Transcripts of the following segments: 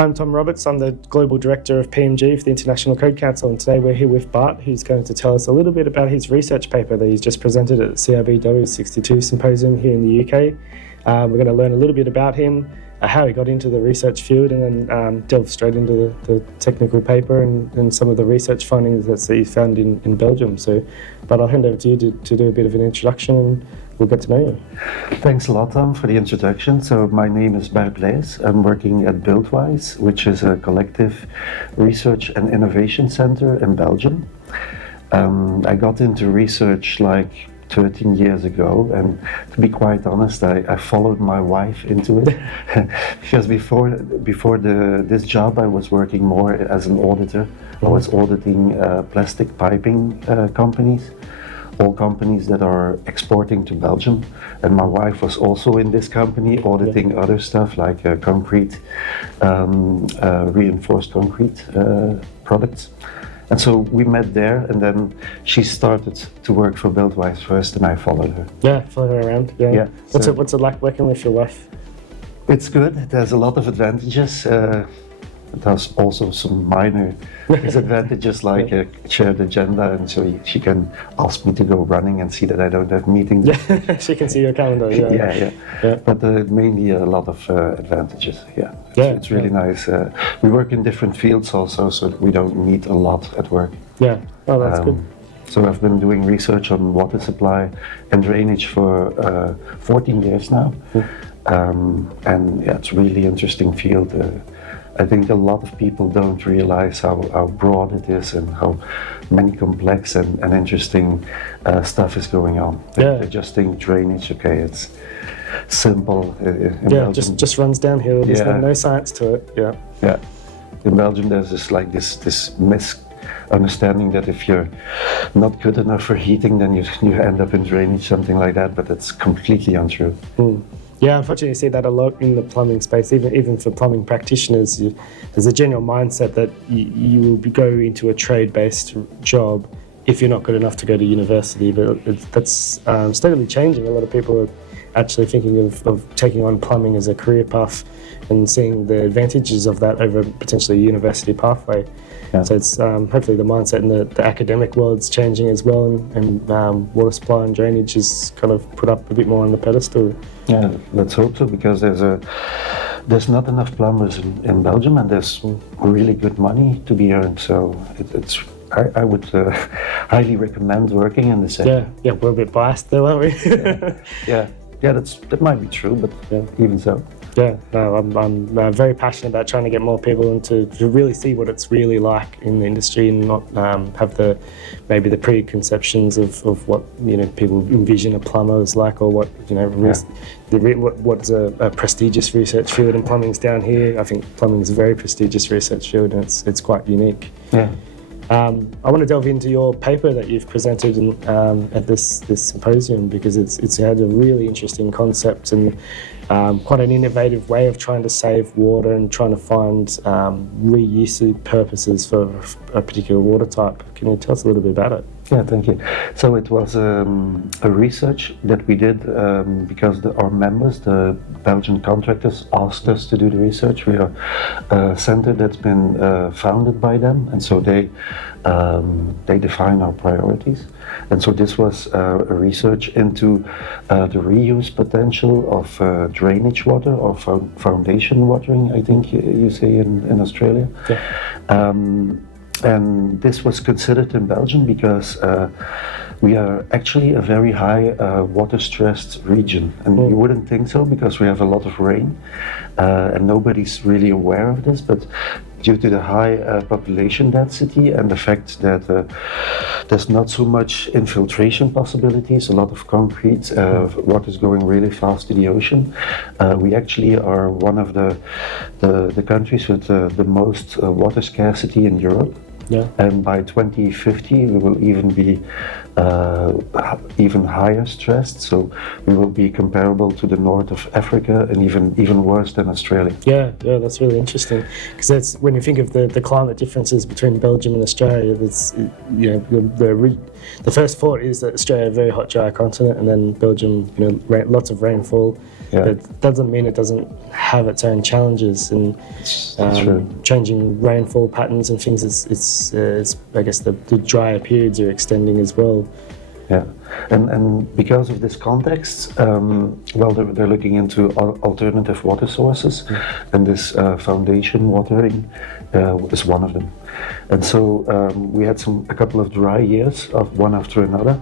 I'm Tom Roberts. I'm the Global Director of PMG for the International Code Council, and today we're here with Bart, who's going to tell us a little bit about his research paper that he's just presented at the CRBW 62 Symposium here in the UK. We're going to learn a little bit about him, how he got into the research field, and then delve straight into the technical paper and some of the research findings that he found in Belgium. So, Bart, I'll hand over to you to do a bit of an introduction, and we'll get to know you. Thanks a lot, Tom, for the introduction. So my name is Bart Bleys. I'm working at Buildwise, which is a collective research and innovation center in Belgium. I got into research like 13 years ago, and to be quite honest, I followed my wife into it because before this job I was working more as an auditor. I was auditing plastic piping companies, all companies that are exporting to Belgium, and my wife was also in this company auditing other stuff like concrete, reinforced concrete products. And so we met there, and then she started to work for Buildwise first, and I followed her. Yeah, follow her around. Yeah. What's it like working with your wife? It's good. It has a lot of advantages. It has also some minor disadvantages, like a shared agenda, and so she can ask me to go running and see that I don't have meetings. Yeah, she can see your calendar. Yeah. But mainly a lot of advantages. It's really nice. We work in different fields also, so we don't meet a lot at work. Yeah, oh, that's good. So I've been doing research on water supply and drainage for 14 years now, and it's a really interesting field. I think a lot of people don't realize how broad it is and how many complex and interesting stuff is going on. They just think drainage, okay, it's simple. Just runs downhill. There's no science to it. Yeah. In Belgium, there's this misunderstanding that if you're not good enough for heating, then you end up in drainage, something like that. But it's completely untrue. Yeah, unfortunately, you see that a lot in the plumbing space. Even for plumbing practitioners, there's a general mindset that you will go into a trade-based job if you're not good enough to go to university. But that's steadily changing. A lot of people are actually thinking of taking on plumbing as a career path and seeing the advantages of that over potentially a university pathway. Yeah. So it's hopefully the mindset in the academic world's changing as well, and water supply and drainage is kind of put up a bit more on the pedestal. Yeah, let's hope so, because there's not enough plumbers in Belgium, and there's really good money to be earned. So I would highly recommend working in the sector. Yeah, we're a bit biased though, aren't we? Yeah, that might be true, but even so. Yeah, no, I'm very passionate about trying to get more people into to really see what it's really like in the industry, and not have maybe the preconceptions of what people envision a plumber is like, or what what's a prestigious research field, and plumbing's down here. I think plumbing is a very prestigious research field, and it's quite unique. Yeah. I want to delve into your paper that you've presented at this symposium, because it's had a really interesting concept and quite an innovative way of trying to save water and trying to find reuse purposes for a particular water type. Can you tell us a little bit about it? Yeah, thank you. So it was a research that we did because our members, the Belgian contractors, asked us to do the research. We are a center that's been founded by them, and so they define our priorities. And so this was a research into the reuse potential of drainage water, or foundation watering, I think you say in Australia. Yeah. And this was considered in Belgium because we are actually a very high water-stressed region. And you wouldn't think so, because we have a lot of rain, and nobody's really aware of this, but due to the high population density and the fact that there's not so much infiltration possibilities, a lot of concrete, water's going really fast to the ocean, we actually are one of the countries with the most water scarcity in Europe. Yeah. And by 2050, we will even be even higher stressed. So we will be comparable to the north of Africa, and even worse than Australia. Yeah, that's really interesting, because that's when you think of the climate differences between Belgium and Australia. That's the first thought is that Australia is a very hot, dry continent, and then Belgium, lots of rainfall. Yeah. But it doesn't mean it doesn't have its own challenges, and That's true. changing rainfall patterns and things. It's I guess the drier periods are extending as well. Yeah, and because of this context, well, they're looking into alternative water sources, and this foundation watering is one of them. And so we had a couple of dry years of one after another,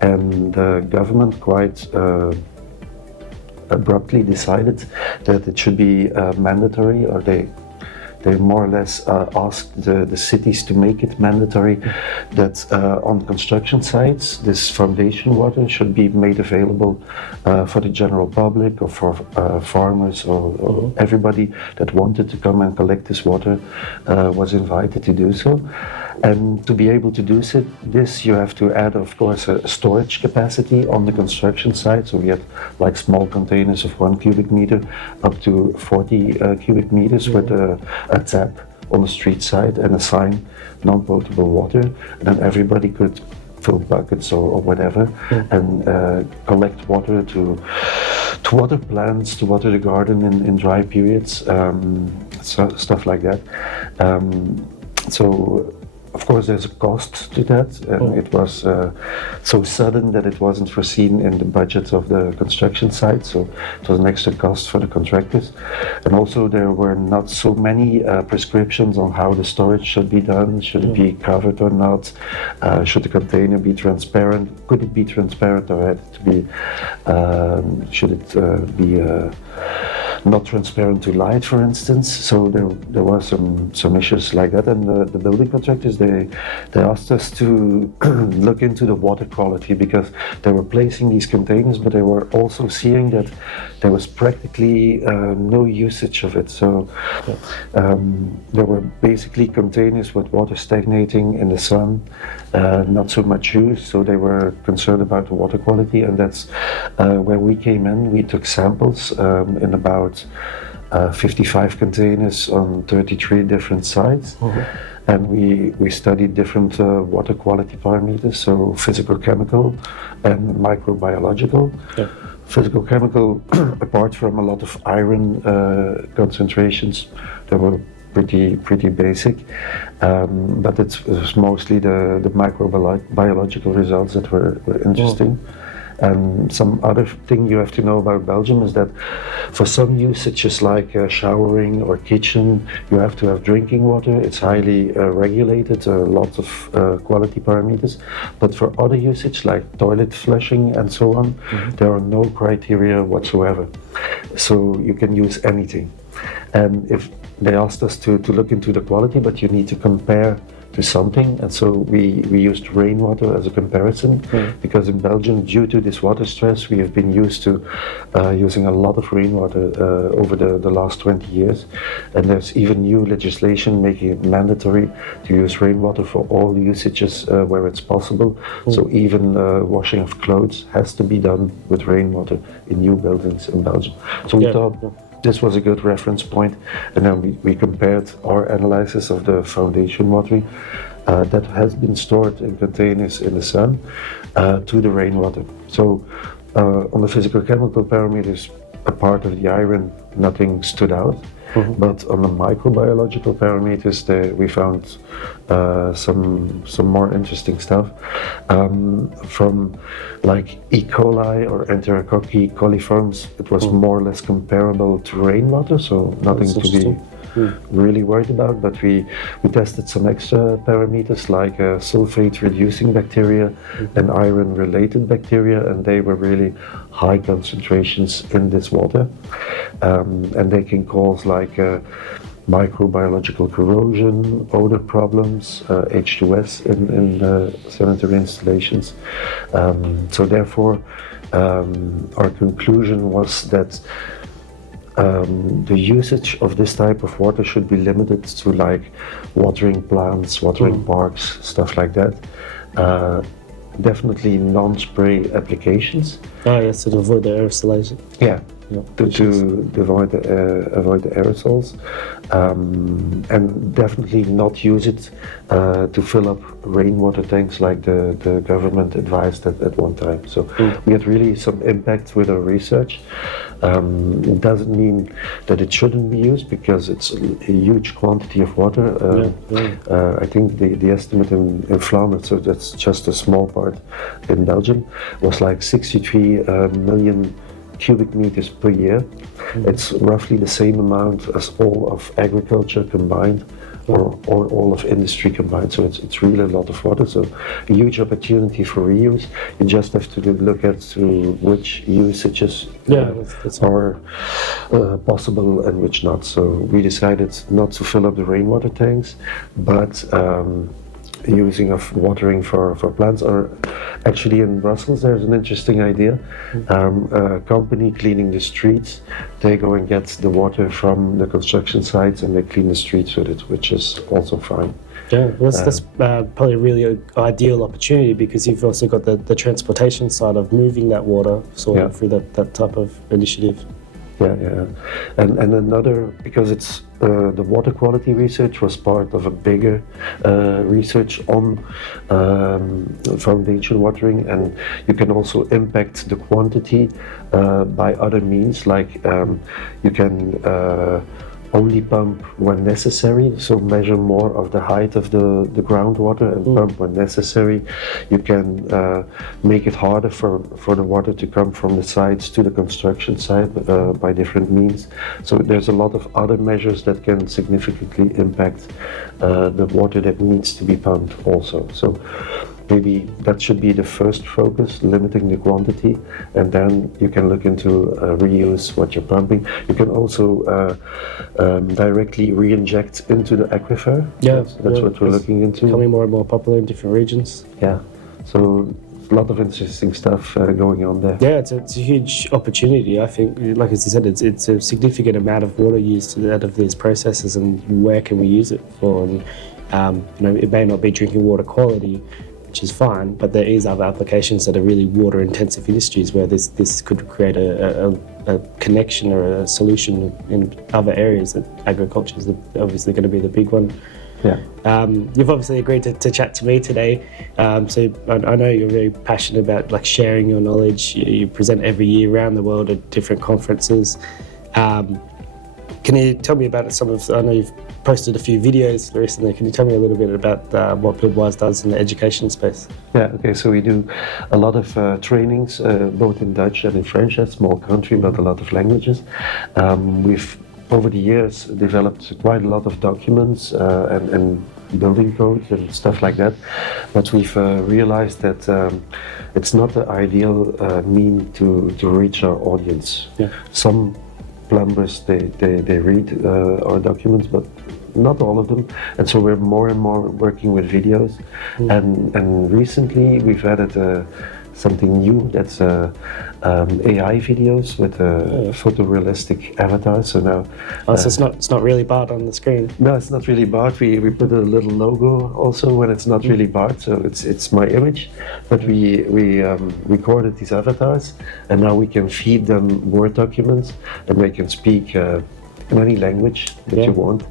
and the government quite abruptly decided that it should be mandatory, or they more or less asked the cities to make it mandatory that on construction sites this foundation water should be made available for the general public, or for farmers, or everybody that wanted to come and collect this water was invited to do so. And to be able to do this, you have to add, of course, a storage capacity on the construction site. So we had like small containers of 1 cubic meter up to 40 cubic meters with a tap on the street side and a sign, non-potable water. And then everybody could fill buckets or whatever and collect water to water plants, to water the garden in dry periods, stuff like that. So of course, there's a cost to that, and it was so sudden that it wasn't foreseen in the budget of the construction site, so it was an extra cost for the contractors. And also there were not so many prescriptions on how the storage should be done. Should it be covered or not? Should the container be transparent? Could it be transparent, or had it to be, should it be not transparent to light, for instance? So there were some issues like that, and the building contractors, they asked us to look into the water quality, because they were placing these containers, but they were also seeing that there was practically no usage of it. So there were basically containers with water stagnating in the sun, not so much use, so they were concerned about the water quality, and that's where we came in. We took samples in about 55 containers on 33 different sites. And we studied different water quality parameters, so physical, chemical, and microbiological. Physical, chemical, apart from a lot of iron concentrations, they were pretty basic, but it was mostly the microbiological results that were interesting. And some other thing you have to know about Belgium is that for some usages like showering or kitchen, you have to have drinking water. It's highly regulated, lots of quality parameters. But for other usage like toilet flushing and so on, there are no criteria whatsoever. So you can use anything. And if they asked us to look into the quality, but you need to compare to something, and so we used rainwater as a comparison, because in Belgium, due to this water stress, we have been used to using a lot of rainwater over the last 20 years, and there's even new legislation making it mandatory to use rainwater for all usages where it's possible. So even washing of clothes has to be done with rainwater in new buildings in Belgium. So we thought this was a good reference point, and then we compared our analysis of the foundation watering that has been stored in containers in the sun to the rainwater. So on the physical chemical parameters, apart of the iron, nothing stood out. But on the microbiological parameters, we found some more interesting stuff. From like E. coli or Enterococci coliforms, it was more or less comparable to rainwater, so nothing to be really worried about. But we tested some extra parameters like sulfate reducing bacteria and iron related bacteria, and they were really high concentrations in this water, and they can cause like microbiological corrosion, odor problems, H2S in sanitary installations. So therefore our conclusion was that the usage of this type of water should be limited to like watering plants, watering parks, stuff like that. Definitely non-spray applications. Oh yes, to avoid the aerosolization. Yeah, to avoid the aerosols, and definitely not use it to fill up rainwater tanks like the government advised at one time. So we had really some impact with our research. It doesn't mean that it shouldn't be used because it's a huge quantity of water. I think the estimate in Flanders, so that's just a small part in Belgium, was like 63 million cubic meters per year. It's roughly the same amount as all of agriculture combined, or all of industry combined. So it's really a lot of water. So a huge opportunity for reuse. You just have to look at which usages are possible and which not. So we decided not to fill up the rainwater tanks, but using of watering for plants. Or actually in Brussels there's an interesting idea. A company cleaning the streets, they go and get the water from the construction sites and they clean the streets with it, which is also fine. Yeah, well, that's probably a really ideal opportunity because you've also got the transportation side of moving that water through that type of initiative. Yeah. And another, because it's the water quality research was part of a bigger research on foundation watering, and you can also impact the quantity by other means, like you can only pump when necessary, so measure more of the height of the groundwater and pump when necessary. You can make it harder for the water to come from the sites to the construction site by different means. So there's a lot of other measures that can significantly impact the water that needs to be pumped also. So maybe that should be the first focus, limiting the quantity, and then you can look into reuse what you're pumping. You can also directly re-inject into the aquifer. That's what we're looking into. Becoming more and more popular in different regions. Yeah, so a lot of interesting stuff going on there. Yeah, it's a huge opportunity. I think, like as you said, it's a significant amount of water used out of these processes, and where can we use it for? And it may not be drinking water quality, which is fine, but there is other applications that are really water-intensive industries where this could create a connection or a solution in other areas. That agriculture is obviously going to be the big one. Yeah. You've obviously agreed to chat to me today, so I know you're very passionate about sharing your knowledge. You present every year around the world at different conferences. Can you tell me about I know you've posted a few videos recently. Can you tell me a little bit about what Buildwise does in the education space? Yeah, okay, so we do a lot of trainings, both in Dutch and in French. That's a small country, but a lot of languages. We've, over the years, developed quite a lot of documents and building codes and stuff like that. But we've realized that it's not the ideal mean to reach our audience. Yeah. Some plumbers, they read our documents, but not all of them, and so we're more and more working with videos. And recently we've added something new, that's AI videos with photorealistic avatars. So now so it's not really Bart on the screen. No, it's not really Bart. We put a little logo also when it's not really Bart, so it's my image. But we recorded these avatars, and now we can feed them Word documents, and they can speak in any language that you want.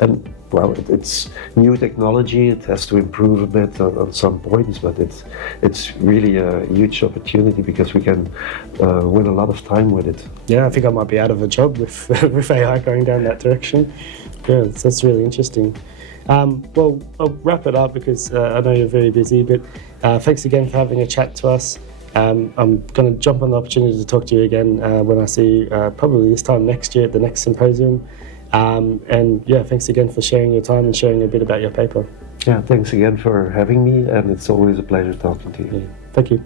And well, it's new technology. It has to improve a bit on some points, but it's really a huge opportunity because we can win a lot of time with it. Yeah, I think I might be out of a job with AI going down that direction. Yeah, that's really interesting. Well, I'll wrap it up because I know you're very busy, but thanks again for having a chat to us. I'm going to jump on the opportunity to talk to you again when I see you, probably this time next year at the next symposium. And yeah, thanks again for sharing your time and sharing a bit about your paper. Yeah, thanks again for having me, and it's always a pleasure talking to you. Yeah, thank you.